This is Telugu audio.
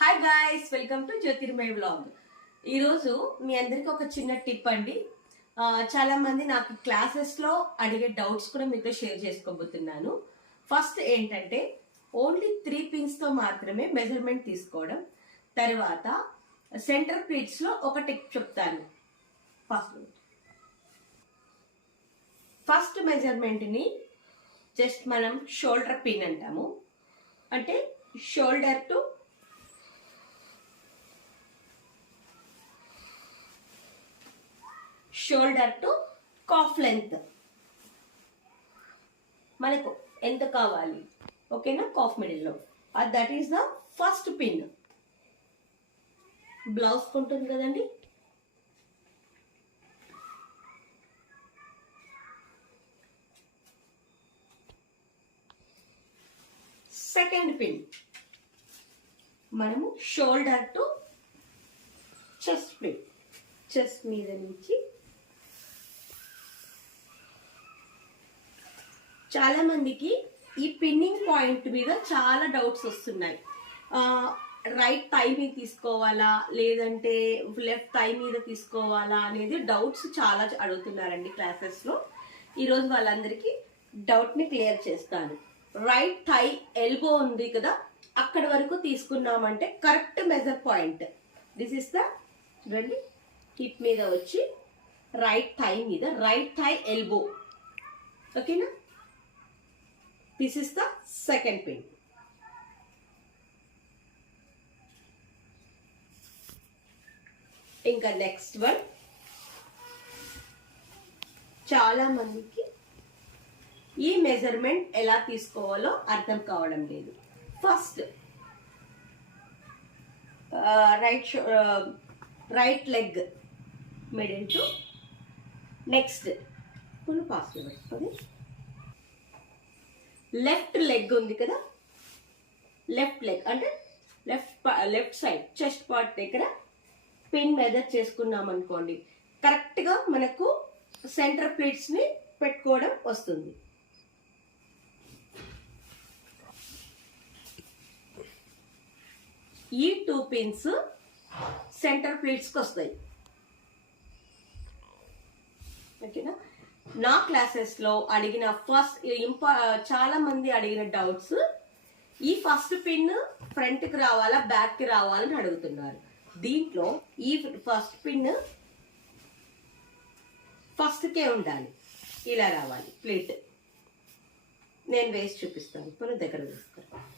Hi guys, welcome to Jyotirmaya vlog. ఈరోజు మీ అందరికి ఒక చిన్న టిప్ అండి. చాలా మంది నాకు క్లాసెస్లో అడిగే డౌట్స్ కూడా మీతో షేర్ చేసుకోబోతున్నాను. ఫస్ట్ ఏంటంటే ఓన్లీ 3 పిన్స్తో మాత్రమే మెజర్మెంట్ తీసుకోవడం. తర్వాత సెంటర్ ప్లీట్స్లో ఒక టిప్ చెప్తాను. ఫస్ట్ మెజర్మెంట్ని జస్ట్ మనం షోల్డర్ పిన్ అంటాము. అంటే షోల్డర్ టు కాఫ్ లెంత్ మనకు ఎంత కావాలి, ఓకేనా? కాఫ్ మిడిల్లో that is the first pin. Blouse ఉంటుంది కదండి, సెకండ్ పిన్ మనము shoulder to chest pin. Chest మీద నుంచి చాలా మందికి ఈ పిన్నింగ్ పాయింట్ మీద చాలా డౌట్స్ వస్తున్నాయి. రైట్ థై మీద తీసుకోవాలా లేదంటే లెఫ్ట్ థై మీద తీసుకోవాలా అనేది డౌట్స్ చాలా అడుగుతున్నారండి క్లాసెస్లో. ఈరోజు వాళ్ళందరికీ డౌట్ని క్లియర్ చేస్తాను. రైట్ థై ఎల్బో ఉంది కదా, అక్కడ వరకు తీసుకున్నామంటే correct measure point. This is the రండి, హిప్ మీద వచ్చి రైట్ థై మీద, రైట్ థై ఎల్బో, ఓకేనా? This is the second pin. ఇంకా నెక్స్ట్ వన్, చాలా మందికి ఈ మెజర్మెంట్ ఎలా తీసుకోవాలో అర్థం కావడం లేదు. First right leg middle to, next full pass పెట్టుకొని లెఫ్ట్ లెగ్ ఉంది కదా, లెఫ్ట్ లెగ్ అంటే లెఫ్ట్ సైడ్ చెస్ట్ పార్ట్ దగ్గర పిన్ మెజర్ చేసుకున్నాం అనుకోండి, కరెక్ట్గా మనకు సెంటర్ ప్లీట్స్ని పెట్టుకోవడం వస్తుంది. ఈ 2 పిన్స్ సెంటర్ ప్లీట్స్కి వస్తాయి, ఓకేనా? నా క్లాసెస్లో అడిగిన చాలా మంది అడిగిన డౌట్స్, ఈ ఫస్ట్ పిన్ ఫ్రంట్కి రావాలా బ్యాక్కి రావాలని అడుగుతున్నారు. దీంట్లో ఈ ఫస్ట్ పిన్ ఫస్ట్కే ఉండాలి, ఇలా రావాలి ప్లేట్. నేను వేసి చూపిస్తాను, ఇప్పుడు దగ్గర తీసుకోండి.